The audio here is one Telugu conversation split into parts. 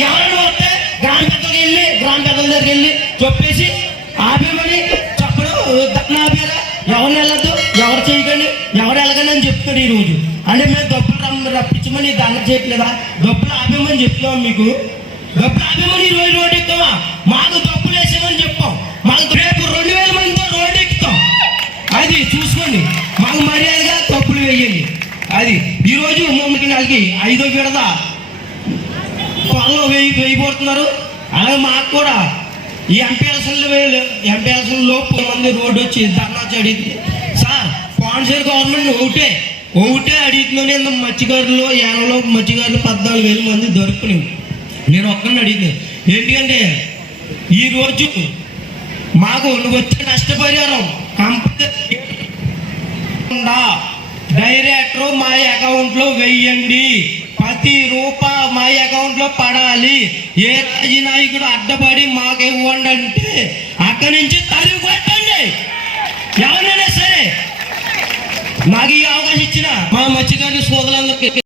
ఎవరైనా వస్తే గ్రామ పెద్దకి వెళ్ళి గ్రామ పెద్దల దగ్గరికి వెళ్ళి చెప్పేసి ఆపేమని చెప్పడం దన్న ఆపేరా ఎవరిని వెళ్ళద్దు ఎవరు చేయకండి ఎవరు వెళ్ళకండి అని చెప్తాడు ఈరోజు అంటే మేము డబ్బులు రమ్మ రప్పించమని దండ చేయట్లేదా డబ్బులు ఆపేమని చెప్తున్నాం మీకు డబ్బులు ఆపేమని ఈ రోజు రోడ్డు ఎక్కుతామా మాకు డబ్బులు వేసామని చెప్తాం మాకు రేపు రెండు వేల మందితో రోడ్డు ఎక్కుతాం అది చూసుకోండి మాకు మర్యాదగా తప్పులు వేయండి. అది ఈరోజు మమ్మల్ని నాలుగు ఐదో విడద త్వరలో వేయి వేయబోతున్నారు. అలాగే మాకు కూడా ఈ ఎంపీ ఎలక్షన్లు ఎంపీ లోపు మంది రోడ్డు వచ్చి ధర్నా అడిగింది సార్ పాండిచేరి గవర్నమెంట్ ఒకటే ఒకటే అడిగితే ఇంత మత్స్యకారులు ఏనలో మత్స్యకారులు పద్నాలుగు వేల మంది దొరుకునేవి నేను ఒక్కడిని అడిగింది. ఎందుకంటే ఈరోజు మాకు నువ్వు వచ్చే నష్టపరిహారం కంపెనీ డైరెక్టర్ మా అకౌంట్లో వెయ్యండి ప్రతి రూపా మా అకౌంట్లో పడాలి. ఏ రాజీ నాయకుడు అడ్డపడి మాకు ఇవ్వండి అంటే అక్కడి నుంచి తరిగి కొట్టండి. ఎవరైనా సరే నాకు ఈ అవకాశం ఇచ్చిన మా మత్స్యకారుల సోదరులందరికీ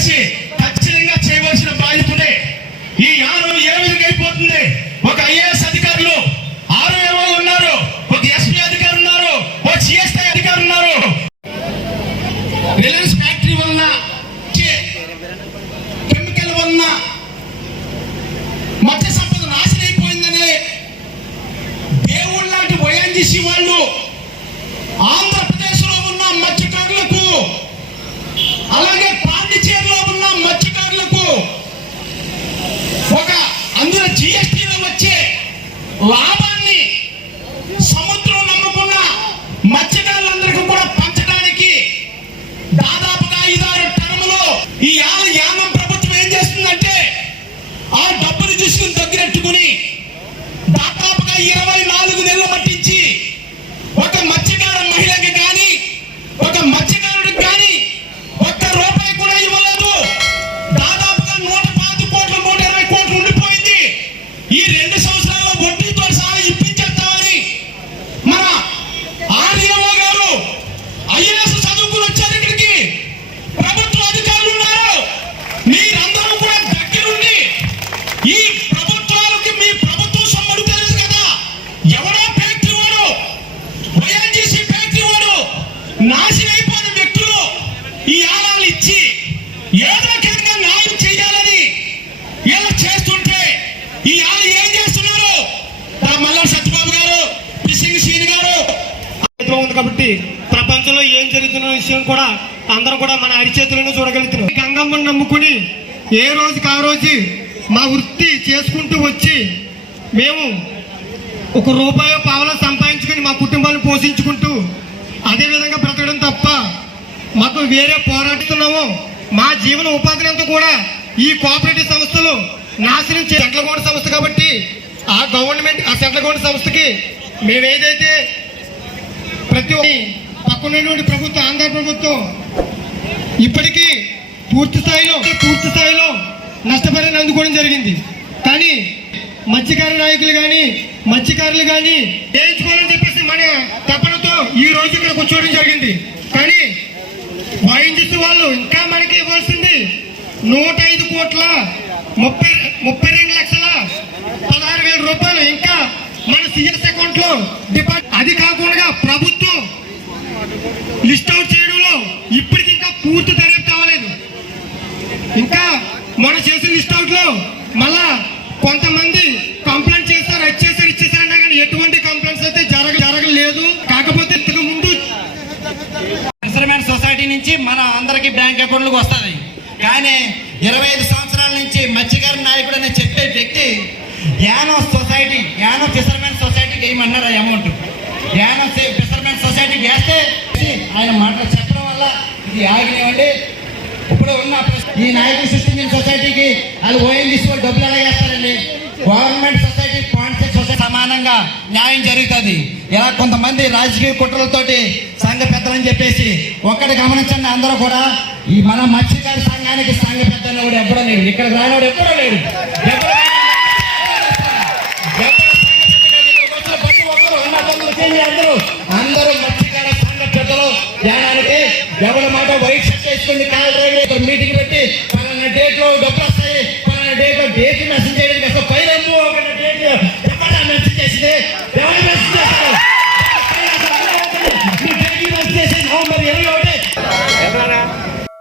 చేసి ఖచ్చితంగా చేయవలసిన బాధ్యతనే ఈ యానం ఏ విధంగా అయిపోతుంది? ఒక ఐఏఎస్ అధికారులు ఆరు ఏమో ఉన్నారు ఒక ఎస్పీ అధికారి ఉన్నారు ఒక సిఎస్ఐ అధికారి ఉన్నారు. రిలయన్స్ ఫ్యాక్టరీ వలన కెమికల్ వలన మత్స్య lie కాబట్టి ప్రపంచంలో ఏం జరుగుతున్న విషయం కూడా అందరం కూడా మన అరిచేతులను చూడగలుగుతున్నాం గంగమ్మను నమ్ముకుని ఏ రోజుకి ఆ రోజు మా వృత్తి చేసుకుంటూ వచ్చి మేము ఒక రూపాయ పావలో సంపాదించుకుని మా కుటుంబాన్ని పోషించుకుంటూ అదే విధంగా బ్రతకడం తప్ప మాకు వేరే పోరాడుతున్నాము మా జీవన ఉపాధిని అంతా కూడా ఈ కోఆపరేటివ్ సంస్థలు నాశనం చే సెంట్రల్ గవర్నమెంట్ సంస్థ కాబట్టి ఆ గవర్నమెంట్ ఆ సెంట్రల్ గవర్నమెంట్ సంస్థకి మేము ఏదైతే ప్రతి పక్కనటువంటి ప్రభుత్వం ఆంధ్ర ప్రభుత్వం ఇప్పటికీ పూర్తి స్థాయిలో పూర్తి స్థాయిలో నష్టపరిని అందుకోవడం జరిగింది. కానీ మత్స్యకార నాయకులు కానీ మత్స్యకారులు కానీ వేయించుకోవాలని చెప్పేసి మన తపనతో ఈ రోజు ఇక్కడ కూర్చోవడం జరిగింది. కానీ వాయించేసే వాళ్ళు ఇంకా మనకి ఇవ్వాల్సింది నూట ఐదు కోట్ల ముప్పై ముప్పై రెండు లక్షల పదహారు వేల రూపాయలు ఇంకా మన సిఎస్ అకౌంట్లో లో డిపాజిట్ అది కాకుండా ప్రభుత్వం లిస్ట్ అవుట్ చేయడంలో ఇప్పటికి ఇంకా పూర్తి దర్యాప్తు అవ్వలేదు ఇంకా మన చేసిన లిస్ట్ అవుట్లో మళ్ళా కొంతమంది కంప్లైంట్ చేస్తారు అది చేశారు ఇచ్చేసారు అన్నా కానీ ఎటువంటి కంప్లైంట్స్ అయితే జరగ జరగలేదు. కాకపోతే ఇంతకు ముందు ఫిషర్మెన్ సొసైటీ నుంచి మన అందరికి బ్యాంక్ అకౌంట్లకు వస్తుంది. కానీ ఇరవై ఐదు సంవత్సరాల నుంచి మత్స్యకార నాయకుడు అనే చెప్పే వ్యక్తి యానో సొసైటీ యానో ఫిషర్మెన్ సొసైటీకి వేయమన్నారు ఆ అమౌంట్? యానో ఫిషర్మెన్ సొసైటీకి వేస్తే ఆయన మాటలు చెప్పడం వల్ల ఇది ఆగినవండి ఇప్పుడు ఉన్న ఈ నాయకులు సృష్టించిన సొసైటీకి వాళ్ళు ఓఎన్ తీసుకోవాలి డబ్బులు ఎలా గవర్నమెంట్ సొసైటీ కాన్సెప్ట్ సొసైటీ సమానంగా న్యాయం జరుగుతుంది. ఇలా కొంతమంది రాజకీయ కుట్రలతోటి సంఘ పెద్దలని చెప్పేసి ఒక్కటి గమనించండి అందరూ కూడా. ఈ మన మత్స్యకారి సంఘానికి సంఘ పెద్దలు కూడా ఎప్పుడో లేడు. ఇక్కడ రానివాడు ఎప్పుడో లేడు. అందరూ Imagínate